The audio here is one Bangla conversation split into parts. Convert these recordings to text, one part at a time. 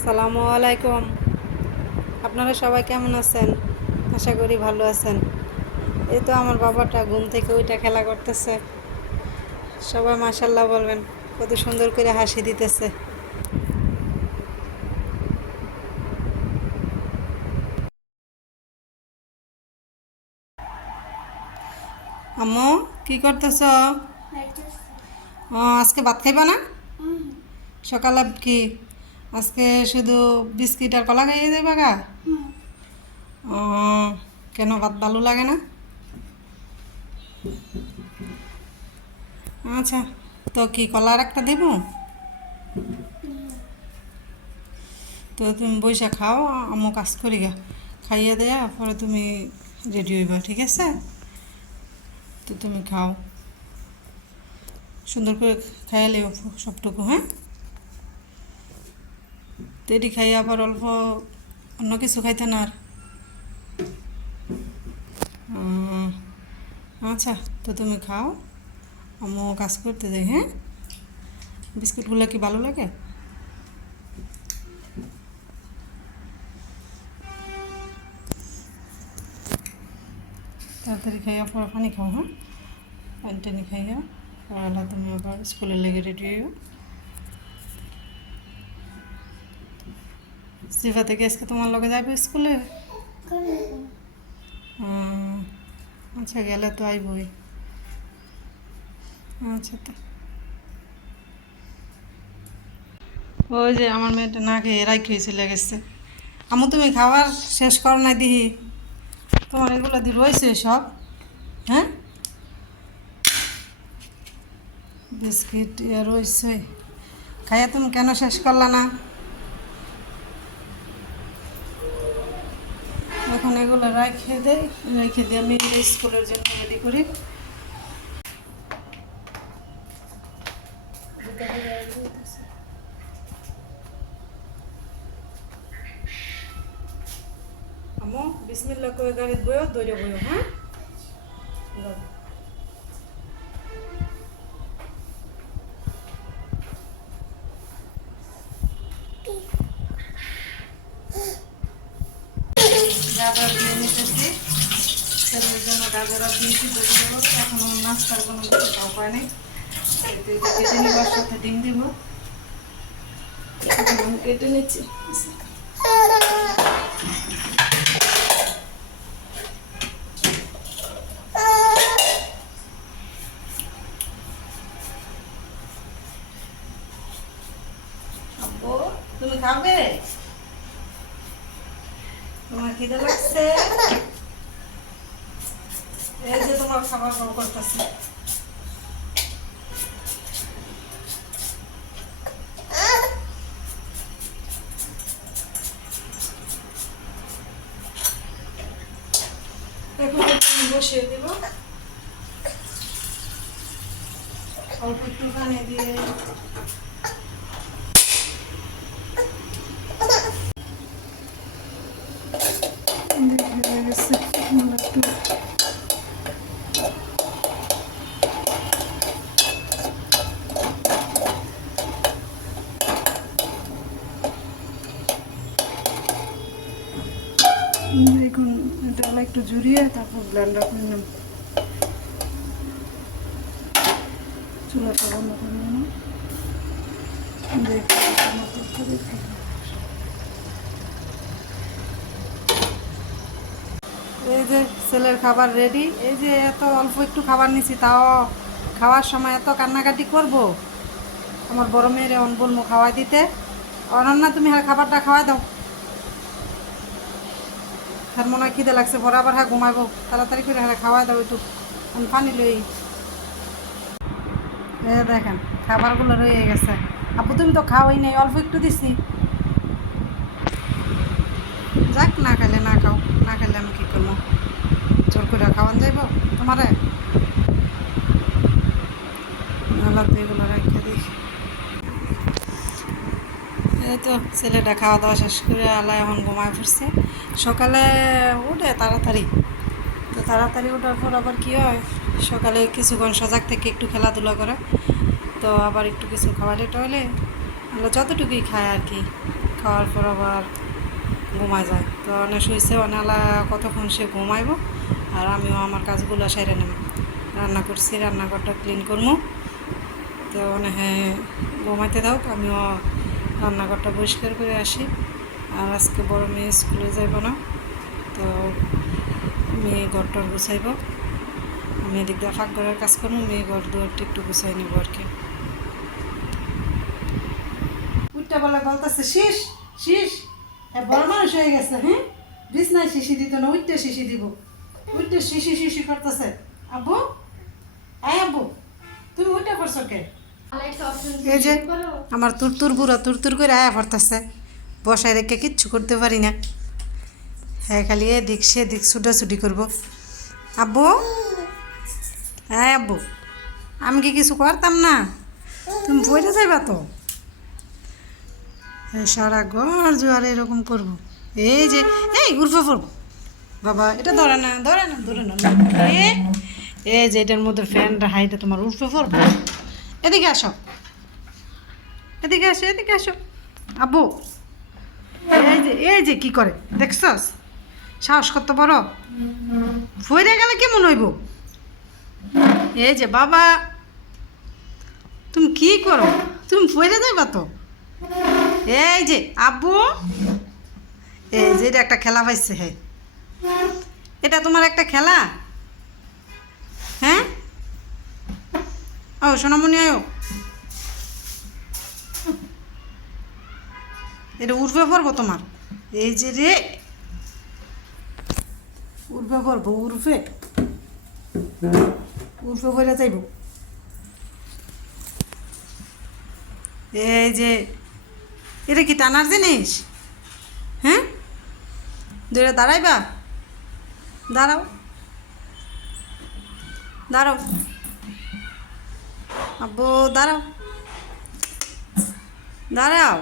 আসসালামু আলাইকুম। আপনারা সবাই কেমন আছেন? আশা করি ভালো আছেন। এই তো আমার বাবাটা ঘুম থেকে ওইটা খেলা করতেছে। সবাই মাসাল্লাহ বলবেন কত সুন্দর করে হাসি দিতেছে। আম্মু কি করতেছ? আজকে ভাত খাইবা না? সকালে কি? আজকে শুধু বিস্কিট আর কলা খাইয়ে দেবা গা? ও কেন ভাত ভালো লাগে না? আচ্ছা তো কি কলার একটা দেব? তো তুমি বৈশা খাও আমু কাজ করি গা। খাইয়ে দেয়া পরে তুমি রেডি হইবা ঠিক আছে? তো তুমি খাও। সুন্দর করে খাইয়ালে সবটুকু হ্যাঁ? তো এটি খাই আবার অল্প অন্য কিছু খাইতে না আর। আচ্ছা তো তুমি খাও আমিও কাজ করতে যাই হ্যাঁ? বিস্কুটগুলো কি ভালো লাগে? তাড়াতাড়ি খাইয়া পরে পানি খাও হ্যাঁ? পানি টানি খাইয়া পড়ালা তুমি আবার স্কুলে লেগে রেডি হইও। সিফা থেকে আজকে তোমার লগে যাবে স্কুলে? আচ্ছা গেলে তো আইবই। আচ্ছা তো। ওই যে আমার মেয়েটা না খেয়ে রাই খেয়ে চলে গেছে। আমু তুমি খাবার শেষ কর না দিহি? তোমার এগুলো দি রয়েছে সব? হ্যাঁ? বিস্কিট ইয়ে রয়েছে। খাইয়া তুমি কেন শেষ করলা না? এখন এগুলো রেখে দেয় রেখে দিয়ে আমি স্কুলের জন্য রেডি করি। আমো বিসমিল্লা করে গাড়ি বইও দৌড়ে বইও হ্যাঁ? দিয়েছি দুটো দেবো এখন নাস্তার কোনো পায় নাই। কেটে নেবার সাথে ডিম দিব। কেটে নিচ্ছি আব্বু তুমি খাবে তোমার খিদে লাগছে এই খাওয়া করতেছে। এখন বসিয়ে দিব। অল্প একটু দিয়ে। গেছে আমার একটু এখন এটা একটু জুড়িয়ে তারপর ব্লেন্ডার করে নেব চুলাটা বন্ধ এই যে ছেলের খাবার রেডি এই যে এত অল্প একটু খাবার নিছি, তাও খাওয়ার সময় এত কান্নাকাটি করব? আমার বড় মেয়ের এমন বলব খাওয়াই দিতে। অনন্যা, তুমি হ্যাঁ খাবারটা খাওয়াই দাও। হ্যাঁ মনে হয় খিদে লাগছে পরে আবার হ্যাঁ ঘুমাইবো। তাড়াতাড়ি করে হ্যাঁ খাওয়াই দাও একটু। আমি পানি লই দেখেন, খাবারগুলো রয়ে গেছে। আপু, তুমি তো খাওয়াই নেই, অল্প একটু দিছি। যাক, না খাইলে না খাও, না খাইলে আমি কী করব? জোর করে খাওয়ান যাইব তোমারে? নাহলে এগুলো রেখে দিই এই তো ছেলেটা খাওয়া দাওয়া শেষ করে আলা এখন ঘুমায় পড়ছে সকালে উঠে তাড়াতাড়ি। তো তাড়াতাড়ি ওঠার পর আবার কী হয়? সকালে কিছুক্ষণ সজাগ থেকে একটু খেলাধুলা করে। তো আবার একটু কিছু খাওয়ালে টাওয়ালে আমরা যতটুকুই খাই আর কি, খাওয়ার পর আবার ঘুমায় যায়। তো অনেক শুয়েছে অনেলা কতক্ষণ সে ঘুমাইব? আর আমিও আমার কাজগুলো সেরে নেব। রান্না করছি, রান্নাঘরটা ক্লিন করব তো অনেক ঘুমাইতে দাও আমিও রান্নাঘরটা পরিষ্কার করে আসি। আর আজকে বড় মেয়ে স্কুলে যাইব না, তো মেয়ে ঘরটা গুছাইব। আমি এদিক দিয়ে ফাঁক ঘরের কাজ করব, মেয়ে ঘর দুয়ারটা একটু গুছাই নিব আর কি। উঠটা বলে বলতেছে শীষ শীষ বড় মানুষ হয়ে গেছে হ্যাঁ? বিছনায় শিশি দিত না, উঠতে শিশি দিব। উঠতে শিশি শিশি করতেছে। আব্বু আয় আব্বু, তুমি উঠে করছ কে? এই যে, আমার তুরতুর বুড়ো তুরতুর করে আয়া পড়তেছে। বসায় রেখে কিচ্ছু করতে পারি না। হ্যাঁ খালি এদিক সেদিক ছুটাছুটি করব। আব্বু? হ্যাঁ আব্বু, আমি কি কিছু করতাম না? তুমি বইটা যাইবা তো? সারা ঘর জোয়ার এরকম করব। এই যে, এই উর্ফে পড়ব। বাবা, এটা ধরে না ধরে না ধরে না। এই যে, এটার মধ্যে ফ্যানটা হাইটা তোমার উর্ফে পড়ব। এদিকে আসো। এদিকে আসো এদিকে আসো। আব্বু, এই যে এই যে কি করে, দেখছস? সাহস কত বড়। ফইরে গেলে কেমন হইব? এই যে, বাবা, তুমি কি করো? তুমি ফইরে যাইবা তো? এই যে, আব্বু, এই যে, এটা একটা খেলা পাইছে হে। এটা তোমার একটা খেলা? হ্যাঁ? ও সোনামণি, আয়ো। এটা উঠবে পড়ব তোমার? এই যে রে। উঠবে পড়ব উঠবে উঠবে পড়ে যাইব। এই যে, এটা কি টানার জিনিস? হ্যাঁ? দূরে দাঁড়াইবা? দাঁড়াও। দাঁড়াও। আব্বু দাঁড়াও। দাঁড়াও।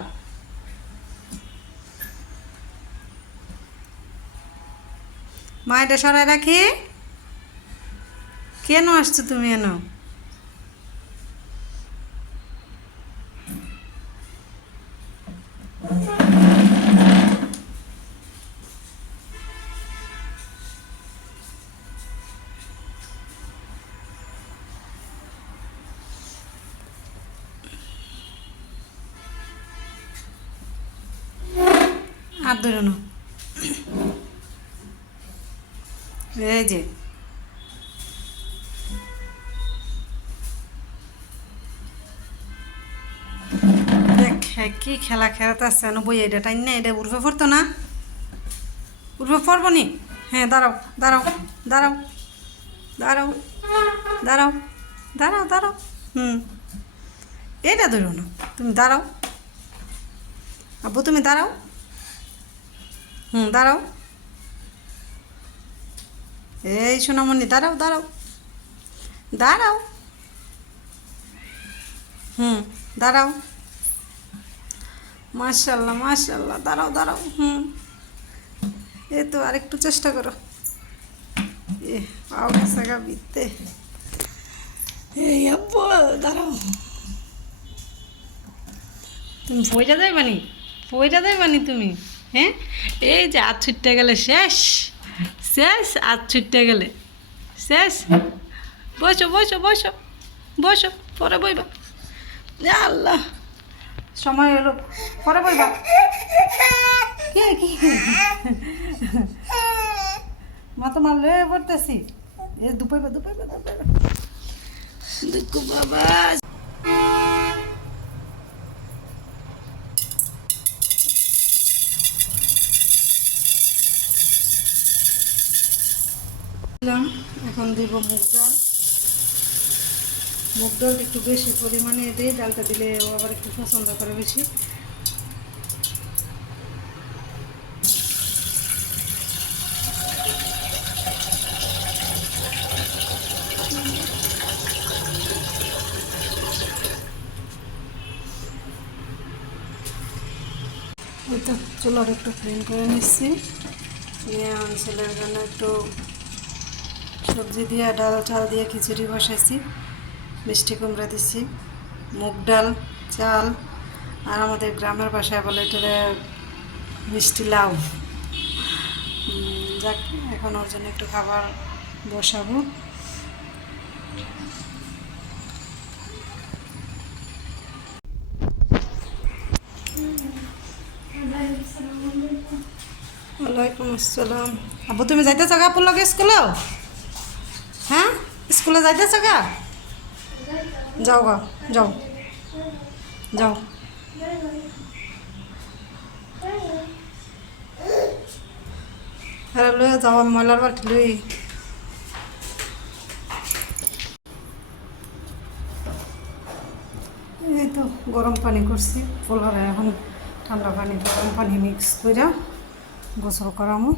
মা সরাই রাখি। কেন আসছো তুমি এনো? আর ধরে নাও। এই যে। কি খেলা খেলাতে আসছে না বই এটা টাইম না এটা উঠবে পড়তো না। উঠবে পড়ব নি? হ্যাঁ দাঁড়াও দাঁড়াও দাঁড়াও দাঁড়াও দাঁড়াও দাঁড়াও দাঁড়াও। হুম। এটা ধরো না। তুমি দাঁড়াও। আব্বু, তুমি দাঁড়াও। হুম, দাঁড়াও। এই সোনামণি, দাঁড়াও দাঁড়াও। দাঁড়াও। হুম, দাঁড়াও। মাশাল্লাহ মাশাল্লাহ, দাঁড়াও দাঁড়াও, হুম। এই তো আরেকটু চেষ্টা করো। এ, পাও গা বিতে এই আব্বু, দাঁড়াও। তুমি পয়সা যাইবানি পয়সা যাইবানি তুমি? হ্যাঁ? এই যে আজ ছুটতে গেলে শেষ। শেষ আজ ছুটতে গেলে। শেষ। বসো বসো বসো বসো পরে বইবা। আল্লাহ। সময় এলো পরে বইবা। কে কি? মা তো মারলে পড়তেছি। এ দুপাইবা দুপাইবা দুপাইবা। দুঃখ বাবা। দিলাম এখন দিব মুগ ডাল। মুগ ডাল একটু বেশি পরিমাণে দিই, ডালটা দিলে ও আবার একটু পছন্দ করে বেশি। ওই চুলার একটু ক্লিন করে নিচ্ছি। নিয়ে ছেলের জন্য একটু সবজি দিয়ে, ডাল চাল দিয়ে খিচুড়ি বসাইছি, মিষ্টি কুমড়া দিছি, মুগ ডাল, চাল, আর আমাদের গ্রামের ভাষায় বলে এটা মিষ্টি লাউ। যাক, এখন ওর জন্য একটু খাবার বসাবো। ওয়ালাইকুম আসসালাম। আবু তুমি যাইতেছ গা আপুর লগে স্কুলেও? স্কুলে যাইতেছ গা? যাও গা, যাও। যাও। হ্যাঁ লয়ে যাও ময়লার বাটি লই এই তো গরম পানি করছি, পোলারে এখন ঠান্ডা পানি, গরম পানি মিক্স করে গোসল করামো।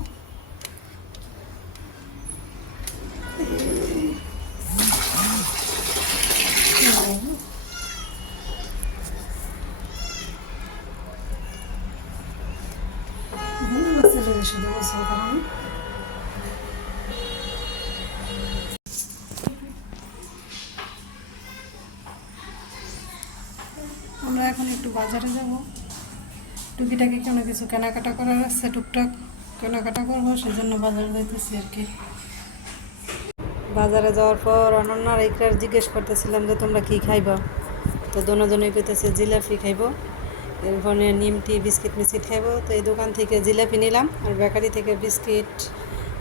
এখন একটু বাজারে যাব। টুকিটাকি কোনো কিছু কেনাকাটা করার আছে, টুকটাক কেনাকাটা করব, সেজন্য বাজারে যাইতেছি আর কি। বাজারে যাওয়ার পর অনন্যার ইকরার জিজ্ঞেস করতেছিলাম যে, তোমরা কি খাইবা? তো দোনো দোনোই পেতেছে জিলাপি খাইবো। এরপরে নিমটি বিস্কিট মিস্কিট খাইবো। তো এই দোকান থেকে জিলাপি নিলাম, আর বেকারি থেকে বিস্কিট,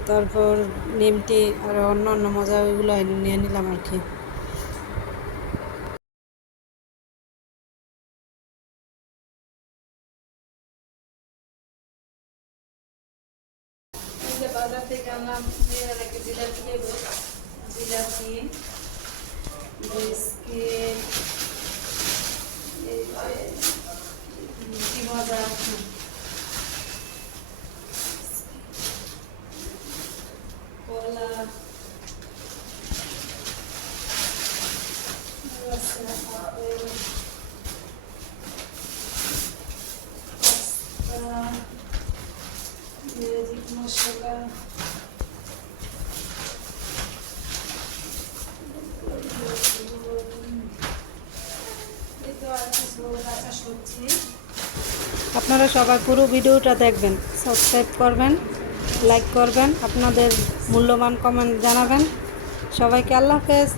তারপর নিমটি আর অন্য অন্য মজা ওইগুলো নিয়ে নিলাম আর কি। জিলাপি বিস্কিট কি মজা হুম। কলা আছে আপেল পাস্তা ম্যাজিক মশলা আপনারা সবাই পুরো ভিডিওটা দেখবেন সাবস্ক্রাইব করবেন লাইক করবেন, আপনাদের মূল্যবান কমেন্ট জানাবেন। সবাইকে আল্লাহ হাফেজ